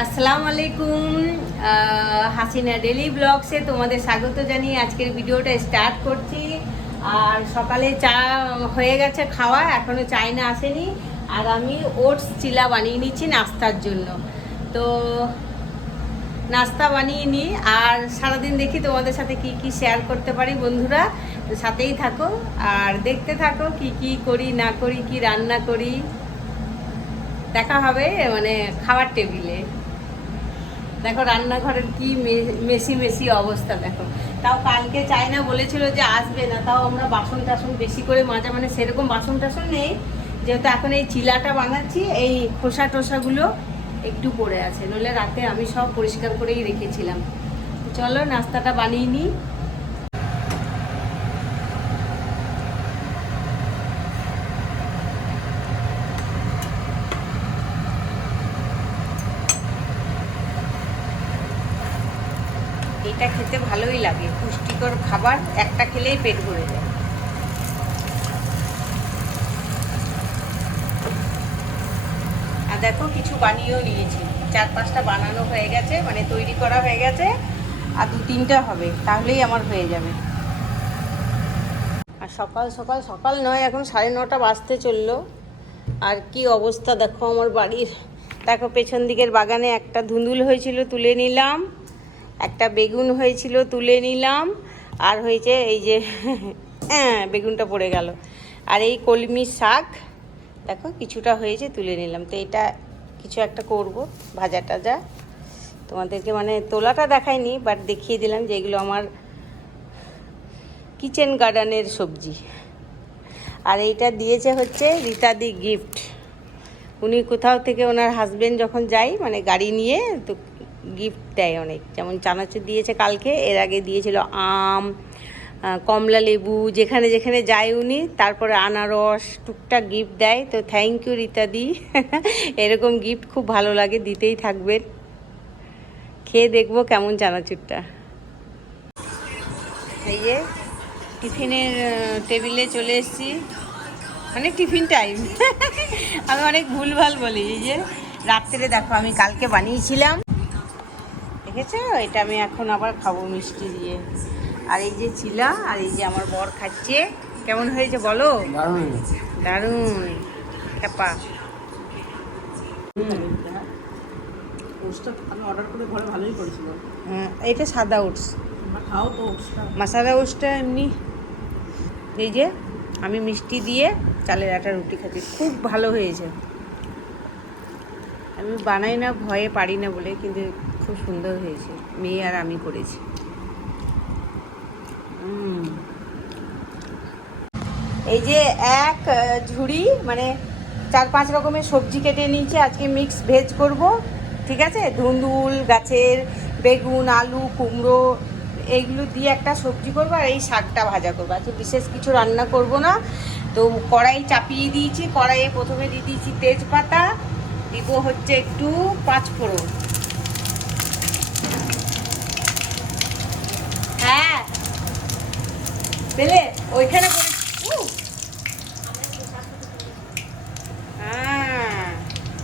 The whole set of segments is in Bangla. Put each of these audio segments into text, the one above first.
আসসালামু আলাইকুম। হাসিনা ডেলি ব্লগসে তোমাদের স্বাগত জানিয়ে আজকের ভিডিওটা স্টার্ট করছি। আর সকালে চা হয়ে গেছে খাওয়া, এখনও চায়না আসেনি। আর আমি ওটস চিলা বানিয়ে নিচ্ছি নাস্তার জন্য। তো নাস্তা বানিয়ে নিই আর সারাদিন দেখি তোমাদের সাথে কি কি শেয়ার করতে পারি বন্ধুরা। তো সাথেই থাকো আর দেখতে থাকো কি কি করি না করি, কি রান্না করি, দেখা হবে মানে খাবার টেবিলে। দেখো রান্নাঘরের কি মেশি মেশি অবস্থা দেখো। তাও কালকে চায়না বলেছিল যে আসবে না, তাও আমরা বাসন টাসন বেশি করে মাজা, মানে সেরকম বাসন টাসন নেই, যেহেতু এখন এই চিলাটা বানাচ্ছি। এই খোসা টোসাগুলো একটু পড়ে আছে, নইলে রাতে আমি সব পরিষ্কার করেই রেখেছিলাম। চলো নাস্তাটা বানিয়ে নিই। এটা খেতে ভালোই লাগে, পুষ্টিকর খাবার, একটা খেলেই পেট ভরে যায়। আর দেখো কিছু বানিয়েও নিয়েছি, 4-5টা বানানো হয়ে গেছে, মানে তৈরি করা হয়ে গেছে। আর 2-3টা হবে, তাহলেই আমার হয়ে যাবে। আর সকাল সকাল সকাল নয়, এখন 9:30 বাজতে চললো। আর কি অবস্থা দেখো আমার বাড়ির। দেখো পেছন দিকের বাগানে একটা ধুন্দুল হয়েছিল, তুলে নিলাম। একটা বেগুন হয়েছিল, তুলে নিলাম। আর হয়েছে এই যে বেগুনটা পড়ে গেল। আর এই কলমি শাক দেখো কিছুটা হয়েছে, তুলে নিলাম। তো এটা কিছু একটা করব, ভাজা টাজা। তোমাদেরকে মানে তোলাটা দেখাইনি, বাট দেখিয়ে দিলাম যে এগুলো আমার কিচেন গার্ডেনের সবজি। আর এইটা দিয়েছে হচ্ছে রীতাদি গিফট। উনি কোথাও থেকে ওনার হাজবেন্ড যখন যায় মানে গাড়ি নিয়ে, তো গিফট দেয় অনেক। যেমন চানাচুর দিয়েছে কালকে, এর আগে দিয়েছিল আম, কমলা লেবু, যেখানে যেখানে যায় উনি। তারপরে আনারস, টুকটাক গিফট দেয়। তো থ্যাংক ইউ রীতাদি। এরকম গিফট খুব ভালো লাগে, দিতেই থাকবেন। খেয়ে দেখবো কেমন চানাচুরটা। এই যে টিফিনের টেবিলে চলে এসেছি, মানে টিফিন টাইম। আমি অনেক ভুলভাল বলি। এই যে রাত্রে দেখো আমি কালকে বানিয়েছিলাম, দেখেছো? এটা আমি এখন আবার খাবো মিষ্টি দিয়ে। আর এই যে চিলা, আর এই যে আমার বর খাচ্ছে। কেমন হয়েছে বলো? দারুণ খ্যাপা। এটা সাদা ওটস, মশালা ওটসটা এমনি। এই যে আমি মিষ্টি দিয়ে চালের আটা রুটি খাচ্ছি, খুব ভালো হয়েছে। আমি বানাই না, ভয়ে পারি না বলে, কিন্তু খুব সুন্দর হয়েছে। মেয়ে আর আমি করেছি। এই যে এক ঝুড়ি মানে 4-5 রকমের সবজি কেটে নিয়েছি, আজকে মিক্স ভেজ করব। ঠিক আছে, ধুন্দুল গাছের, বেগুন, আলু, কুমড়ো, এইগুলো দিয়ে একটা সবজি করবো। আর এই শাকটা ভাজা করবো। আজকে বিশেষ কিছু রান্না করব না। তো কড়াই চাপিয়ে দিয়েছি, কড়াইয়ে প্রথমে দিয়ে দিয়েছি তেজপাতা, দিব হচ্ছে একটু 5 ফোড়ন। হ্যাঁ পেলে ওইখানে করে। হ্যাঁ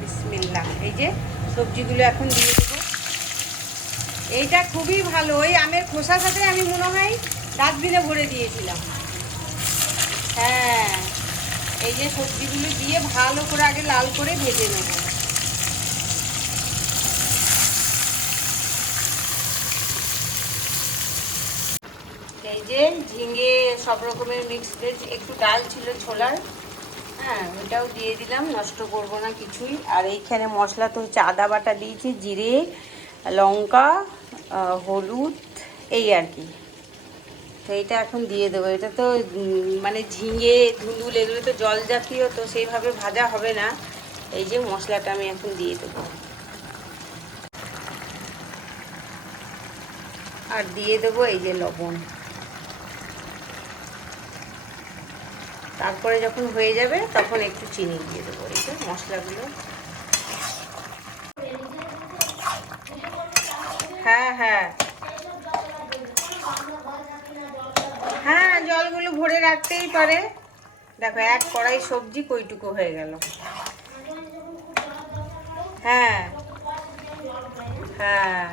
বিসমিল্লাহ। এই যে সবজিগুলো এখন দিয়ে দেবো। এইটা খুবই ভালো, ওই আমের খোসার সাথে আমি মনে হয় ডাস্টবিনে ভরে দিয়েছিলাম। হ্যাঁ, এই যে সবজিগুলো দিয়ে ভালো করে আগে লাল করে ভেজে নেব। এই যে ঝিঙে, সব রকমের মিক্স ভেজ, একটু ডাল ছিল ছোলার, হ্যাঁ ওটাও দিয়ে দিলাম, নষ্ট করবো না কিছুই। আর এইখানে মশলা তো হচ্ছে আদা বাটা দিয়েছি, জিরে, লঙ্কা, হলুদ, এই আর কি। তো এইটা এখন দিয়ে দেবো। এটা তো মানে ঝিঙে, ধুন্দুল এগুলো তো জল জাতীয়, তো সেইভাবে ভাজা হবে না। এই যে মশলাটা আমি এখন দিয়ে দেবো। আর দিয়ে দেবো এই যে লবণ। তারপরে যখন হয়ে যাবে তখন একটু চিনি দিয়ে দেবো। এই যে মশলাগুলো। হ্যাঁ হ্যাঁ হ্যাঁ, জলগুলো ভরে রাখতেই পারে। দেখো এক কড়াই সবজি কইটুকু হয়ে গেল। হ্যাঁ হ্যাঁ,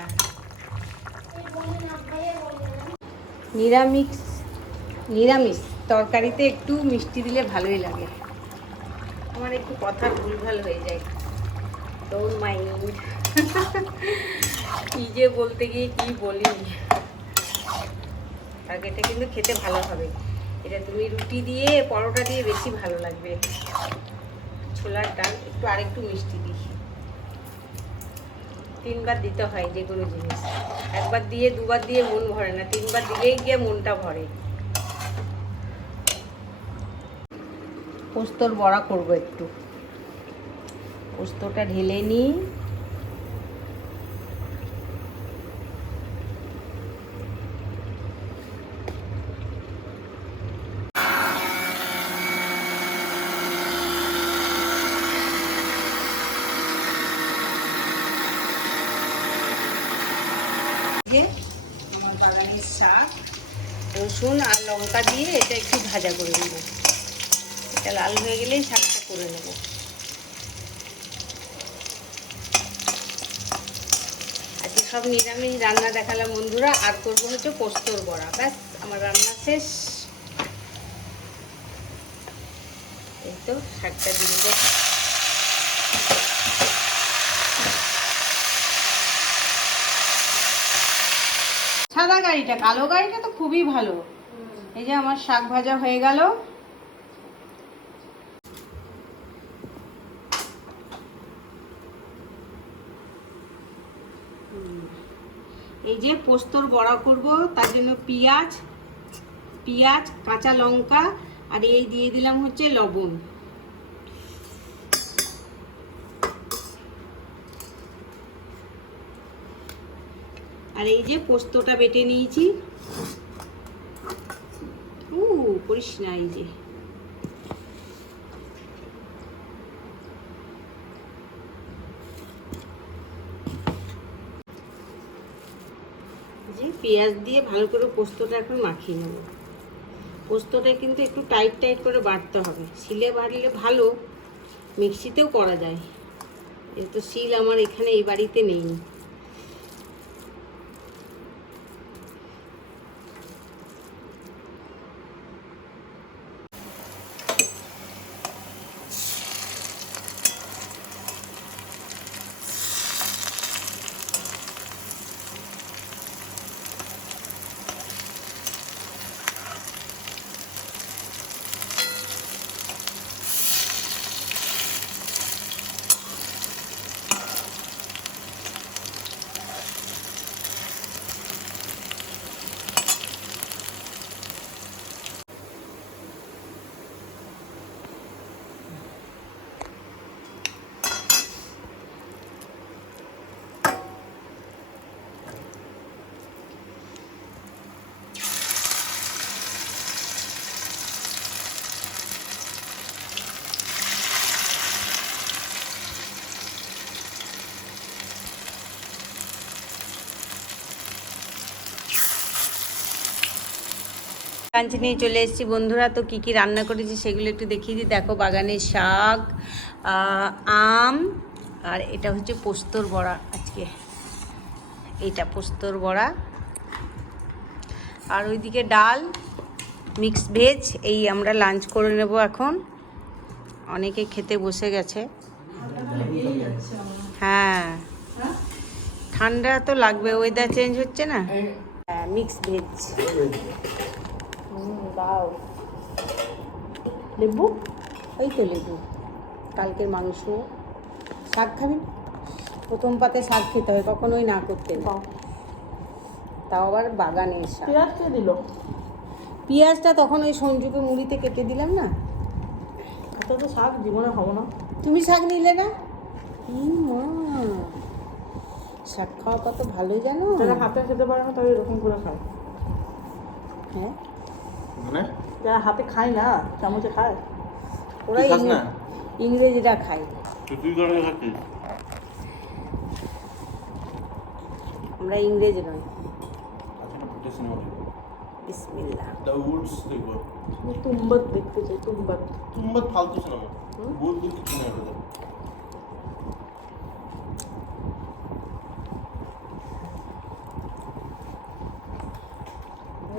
নিরামিষ তরকারিতে একটু মিষ্টি দিলে ভালোই লাগে। আমার একটু কথা ভুলভাল হয়ে যায়, ডোন্ট মাইন্ড। কি যে বলতে গিয়ে কি বলি। আর এটা কিন্তু খেতে ভালো হবে। এটা তুমি রুটি দিয়ে পরোটা দিয়ে বেশি ভালো লাগবে। ছোলার ডাল একটু আরেকটু মিষ্টি দিই। 3 বার দিতে হয় যে কোনো জিনিস। 1 বার দিয়ে 2 বার দিয়ে মন ভরে না, 3 বার দিলেই গিয়ে মনটা ভরে। পোস্তর বড়া করবো একটু। পোস্তটা ঢেলে নিই। আমার বাগানের শাক, রসুন আর লঙ্কা দিয়ে এটা একটু ভাজা করে নেব। এটা লাল হয়ে গেলেই শাকটা করে নেব। আজকে সব নিরামিষ রান্না দেখালাম বন্ধুরা। আর করবো হচ্ছে পোস্তর বড়া। ব্যাস আমার রান্না শেষ। এই তো শাকটা দিয়ে দেবো। সাদা গাড়িটা, কালো গাড়িটা তো খুবই ভালো। এই যে আমার শাক ভাজা হয়ে গেল। এই যে পোস্তর বড়া করব, তার জন্য পেঁয়াজ কাঁচা লঙ্কা আর এই দিয়ে দিলাম হচ্ছে লবণ। আর এই যে পোস্তটা বেটে নিয়েছি। করিস না, এই যে পেঁয়াজ দিয়ে ভালো করে পোস্তটা এখন মাখিয়ে নেব। পোস্তটা কিন্তু একটু টাইট করে বাটতে হবে। শিলে বাটলে ভালো, মিক্সিতেও করা যায়। যেহেতু শিল আমার এখানে এই বাড়িতে নেই। লাঞ্চ নিয়ে চলে এসেছি বন্ধুরা। তো কি কি রান্না করেছি সেগুলো একটু দেখিয়ে দিই। দেখো, বাগানের শাক, আম, আর এটা হচ্ছে পোস্তর বড়া। আজকে এইটা পোস্তর বড়া, আর ওইদিকে ডাল, মিক্স ভেজ। এই আমরা লাঞ্চ করে নেব এখন। অনেকে খেতে বসে গেছে। হ্যাঁ, ঠান্ডা তো লাগবে, ওয়েদার চেঞ্জ হচ্ছে না। হ্যাঁ, মিক্স ভেজ। লেবু, এই তো লেবু, কালকের মাংস। শাক খাবি? প্রথম পাতে শাক খেতে হয়, কখনোই না করতে। তাও আবার বাগানের শাক। পেঁয়াজটা দিল, পেঁয়াজটা তখন ওই সঞ্জুকে মুড়িতে কেটে দিলাম না। এত তো শাক জীবনে খাবো না। তুমি শাক নিলে না? মা, শাক খাওয়া কত ভালো জানো। যারা হাতে খেতে পারে না তারা এরকম করে খায়। হ্যাঁ, মানে যারা হাতে খায় না, চামচে খায়, ওরা ইংরেজরা খায়। আমরা ইংরেজ নয়। বিসমিল্লাহ। দ্য উডস দেখো। তুম্বাত দেখতে চাই। তুম্বাত ফালতু সিনেমা। ভূত কিছু না।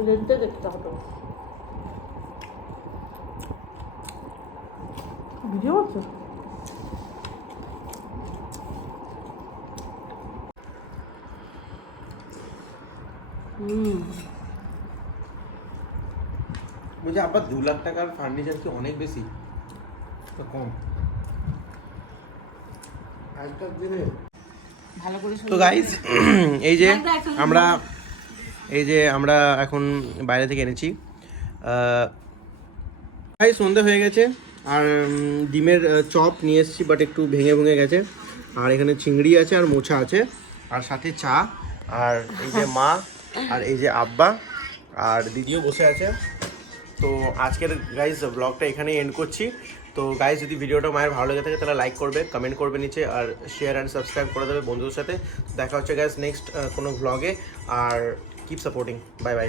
রেন্টে দেখতে হতো। ভিডিও আছে বলছি আবার 2 লাখ টাকার ফার্নিচার কি অনেক বেশি তো কম আজকাল দিনে? ভালো করে তো গাইস এই যে আমরা এখন বাইরে থেকে এনেছি ভাই সন্ধে হয়ে গেছে আর ডিমের চপ নিয়ে এসেছি বাট একটু ভেঙে ভেঙে গেছে আর এখানে চিংড়ি আছে আর মোচা আছে আর সাথে চা আর এই যে মা আর এই যে আব্বা আর দিদিও বসে আছে। তো আজকের গাইস ব্লগটা এখানেই এন্ড করছি। তো গাইস যদি ভিডিওটা মায়ের ভালো লেগে থাকে তাহলে লাইক করবে, কমেন্ট করবে নিচে আর শেয়ার অ্যান্ড সাবস্ক্রাইব করে দেবে বন্ধুদের সাথে। দেখা হচ্ছে গাইস নেক্সট কোনো ব্লগে আর কিপ সাপোর্টিং। Bye bye.